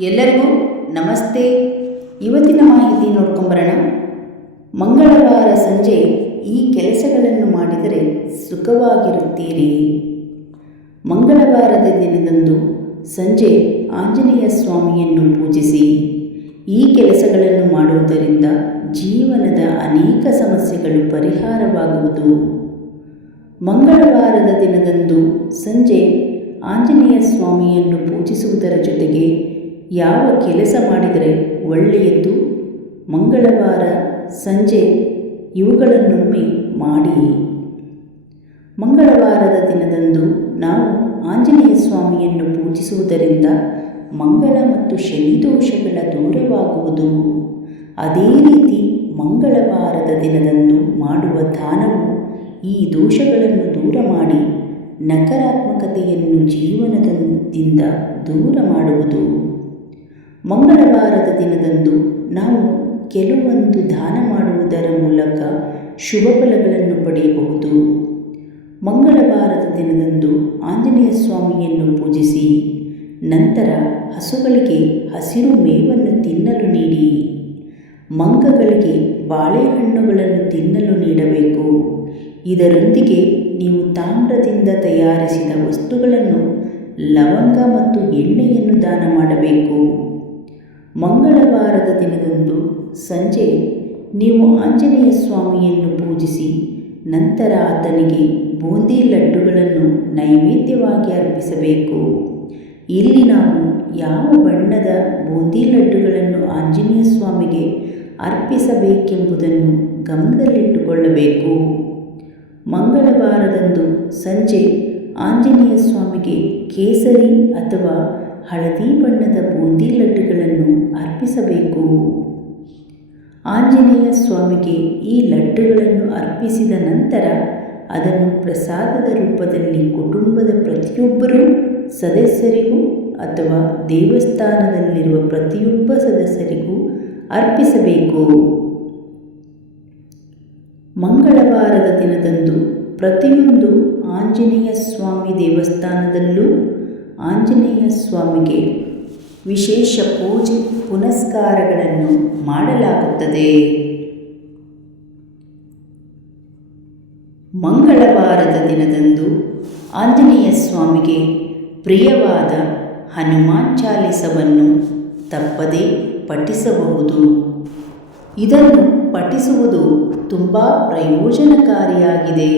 ಎಲ್ಲರಿಗೂ ನಮಸ್ತೆ. ಇವತ್ತಿನ ಮಾಹಿತಿ ನೋಡ್ಕೊಂಬರೋಣ ಮಂಗಳವಾರ ಸಂಜೆ ಈ ಕೆಲಸಗಳನ್ನು ಮಾಡಿದರೆ ಸುಖವಾಗಿರುತ್ತೀರಿ. ಮಂಗಳವಾರದ ದಿನದಂದು ಸಂಜೆ ಆಂಜನೇಯ ಸ್ವಾಮಿಯನ್ನು ಪೂಜಿಸಿ. ಈ ಕೆಲಸಗಳನ್ನು ಮಾಡುವುದರಿಂದ ಜೀವನದ ಅನೇಕ ಸಮಸ್ಯೆಗಳು ಪರಿಹಾರವಾಗುವುದು. ಮಂಗಳವಾರದ ದಿನದಂದು ಸಂಜೆ ಆಂಜನೇಯ ಸ್ವಾಮಿಯನ್ನು ಪೂಜಿಸುವುದರ ಜೊತೆಗೆ ಯಾವ ಕೆಲಸ ಮಾಡಿದರೆ ಒಳ್ಳೆಯದು? ಮಂಗಳವಾರ ಸಂಜೆ ಇವುಗಳನ್ನೊಮ್ಮೆ ಮಾಡಿ ಮಂಗಳವಾರದ ದಿನದಂದು ನಾವು ಆಂಜನೇಯ ಸ್ವಾಮಿಯನ್ನು ಪೂಜಿಸುವುದರಿಂದ ಮಂಗಳ ಮತ್ತು ಶನಿ ದೋಷಗಳ ದೂರವಾಗುವುದು. ಅದೇ ರೀತಿ ಮಂಗಳವಾರದ ದಿನದಂದು ಮಾಡುವ ದಾನವು ಈ ದೋಷಗಳನ್ನು ದೂರ ಮಾಡಿ ನಕಾರಾತ್ಮಕತೆಯನ್ನು ಜೀವನದಿಂದ ದೂರ ಮಾಡುವುದು. ಮಂಗಳವಾರದ ದಿನದಂದು ನಾವು ಕೆಲವೊಂದು ದಾನ ಮಾಡುವುದರ ಮೂಲಕ ಶುಭ ಫಲಗಳನ್ನು ಪಡೆಯಬಹುದು. ಮಂಗಳವಾರದ ದಿನದಂದು ಆಂಜನೇಯ ಸ್ವಾಮಿಯನ್ನು ಪೂಜಿಸಿ, ನಂತರ ಹಸುಗಳಿಗೆ ಹಸಿರು ಮೇವನ್ನು ತಿನ್ನಲು ನೀಡಿ, ಮಂಗಗಳಿಗೆ ಬಾಳೆಹಣ್ಣುಗಳನ್ನು ತಿನ್ನಲು ನೀಡಬೇಕು. ಇದರೊಂದಿಗೆ ನೀವು ತಾಮ್ರದಿಂದ ತಯಾರಿಸಿದ ವಸ್ತುಗಳನ್ನು ಲವಂಗ ಮತ್ತು ಎಣ್ಣೆಯನ್ನು ದಾನ ಮಾಡಬೇಕು. ಮಂಗಳವಾರದ ದಿನದಂದು ಸಂಜೆ ನೀವು ಆಂಜನೇಯ ಸ್ವಾಮಿಯನ್ನು ಪೂಜಿಸಿ ನಂತರ ಆತನಿಗೆ ಬೂಂದಿ ಲಡ್ಡುಗಳನ್ನು ನೈವೇದ್ಯವಾಗಿ ಅರ್ಪಿಸಬೇಕು. ಇಲ್ಲಿ ನಾವು ಯಾವ ಬಣ್ಣದ ಬೂಂದಿ ಲಡ್ಡುಗಳನ್ನು ಆಂಜನೇಯ ಸ್ವಾಮಿಗೆ ಅರ್ಪಿಸಬೇಕೆಂಬುದನ್ನು ಗಮನದಲ್ಲಿಟ್ಟುಕೊಳ್ಳಬೇಕು. ಮಂಗಳವಾರದಂದು ಸಂಜೆ ಆಂಜನೇಯ ಸ್ವಾಮಿಗೆ ಕೇಸರಿ ಅಥವಾ ಹಳದಿ ಬಣ್ಣದ ಬೂಂದಿ ಲಡ್ಡುಗಳನ್ನು ಅರ್ಪಿಸಬೇಕು. ಆಂಜನೇಯ ಸ್ವಾಮಿಗೆ ಈ ಲಡ್ಡುಗಳನ್ನು ಅರ್ಪಿಸಿದ ನಂತರ ಅದನ್ನು ಪ್ರಸಾದದ ರೂಪದಲ್ಲಿ ಕುಟುಂಬದ ಪ್ರತಿಯೊಬ್ಬರೂ, ಸದಸ್ಯರಿಗೂ ಅಥವಾ ದೇವಸ್ಥಾನದಲ್ಲಿರುವ ಪ್ರತಿಯೊಬ್ಬ ಸದಸ್ಯರಿಗೂ ಅರ್ಪಿಸಬೇಕು. ಮಂಗಳವಾರದ ದಿನದಂದು ಪ್ರತಿಯೊಂದು ಆಂಜನೇಯ ಸ್ವಾಮಿ ದೇವಸ್ಥಾನದಲ್ಲೂ ಆಂಜನೇಯ ಸ್ವಾಮಿಗೆ ವಿಶೇಷ ಪೂಜೆ ಪುನಸ್ಕಾರಗಳನ್ನು ಮಾಡಲಾಗುತ್ತದೆ. ಮಂಗಳವಾರದ ದಿನದಂದು ಆಂಜನೇಯ ಸ್ವಾಮಿಗೆ ಪ್ರಿಯವಾದ ಹನುಮಾನ್ ಚಾಲಿಸವನ್ನು ತಪ್ಪದೇ ಪಠಿಸಬಹುದು. ಇದನ್ನು ಪಠಿಸುವುದು ತುಂಬ ಪ್ರಯೋಜನಕಾರಿಯಾಗಿದೆ.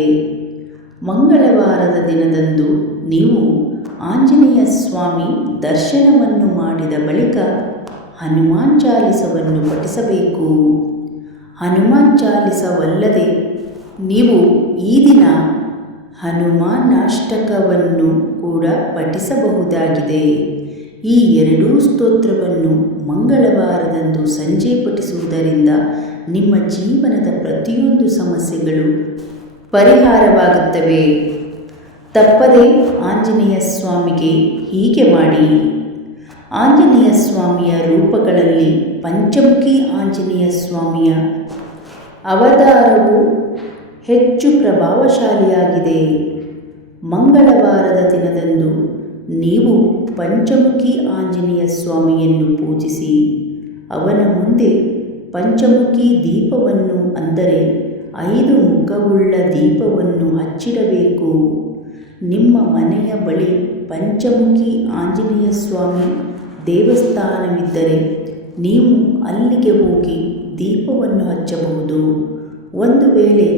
ಮಂಗಳವಾರದ ದಿನದಂದು ನೀವು ಆಂಜನೇಯ ಸ್ವಾಮಿ ದರ್ಶನವನ್ನು ಮಾಡಿದ ಬಳಿಕ ಹನುಮಾನ್ ಚಾಲಿಸವನ್ನು ಪಠಿಸಬೇಕು. ಹನುಮಾನ್ ಚಾಲಿಸವಲ್ಲದೆ ನೀವು ಈ ದಿನ ಹನುಮಾನಾಷ್ಟಕವನ್ನು ಕೂಡ ಪಠಿಸಬಹುದಾಗಿದೆ. ಈ ಎರಡೂ ಸ್ತೋತ್ರವನ್ನು ಮಂಗಳವಾರದಂದು ಸಂಜೆ ಪಠಿಸುವುದರಿಂದ ನಿಮ್ಮ ಜೀವನದ ಪ್ರತಿಯೊಂದು ಸಮಸ್ಯೆಗಳು ಪರಿಹಾರವಾಗುತ್ತವೆ. ತಪ್ಪದೇ ಆಂಜನೇಯ ಸ್ವಾಮಿಗೆ ಹೀಗೆ ಮಾಡಿ. ಆಂಜನೇಯ ಸ್ವಾಮಿಯ ರೂಪಗಳಲ್ಲಿ ಪಂಚಮುಖಿ ಆಂಜನೇಯ ಸ್ವಾಮಿಯ ಅವತಾರವು ಹೆಚ್ಚು ಪ್ರಭಾವಶಾಲಿಯಾಗಿದೆ. ಮಂಗಳವಾರದ ದಿನದಂದು ನೀವು ಪಂಚಮುಖಿ ಆಂಜನೇಯ ಸ್ವಾಮಿಯನ್ನು ಪೂಜಿಸಿ, ಅವನ ಮುಂದೆ ಪಂಚಮುಖಿ ದೀಪವನ್ನು ಅಂದರೆ ಐದು ಮುಖವುಳ್ಳ ದೀಪವನ್ನು ಹಚ್ಚಿಡಬೇಕು. ನಿಮ್ಮ ಮನೆಯ ಬಳಿ ಪಂಚಮುಖಿ ಆಂಜನೇಯ ಸ್ವಾಮಿ ದೇವಸ್ಥಾನವಿದ್ದರೆ ನೀವು ಅಲ್ಲಿಗೆ ಹೋಗಿ ದೀಪವನ್ನು ಹಚ್ಚಬಹುದು. ಒಂದು ವೇಳೆ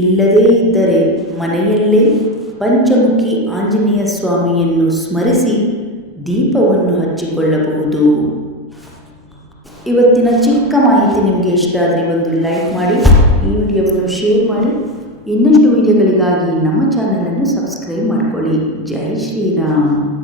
ಇಲ್ಲದೇ ಇದ್ದರೆ ಮನೆಯಲ್ಲೇ ಪಂಚಮುಖಿ ಆಂಜನೇಯ ಸ್ವಾಮಿಯನ್ನು ಸ್ಮರಿಸಿ ದೀಪವನ್ನು ಹಚ್ಚಿಕೊಳ್ಳಬಹುದು. ಇವತ್ತಿನ ಚಿಕ್ಕ ಮಾಹಿತಿ ನಿಮಗೆ ಇಷ್ಟ ಆದರೆ ಒಂದು ಲೈಕ್ ಮಾಡಿ, ಈ ವಿಡಿಯೋವನ್ನು ಶೇರ್ ಮಾಡಿ ಇನ್ನಷ್ಟು ವಿಡಿಯೋಗಳಿಗಾಗಿ ನಮ್ಮ ಚಾನಲನ್ನು ಸಬ್ಸ್ಕ್ರೈಬ್ ಮಾಡಿಕೊಳ್ಳಿ. ಜೈ ಶ್ರೀರಾಮ್.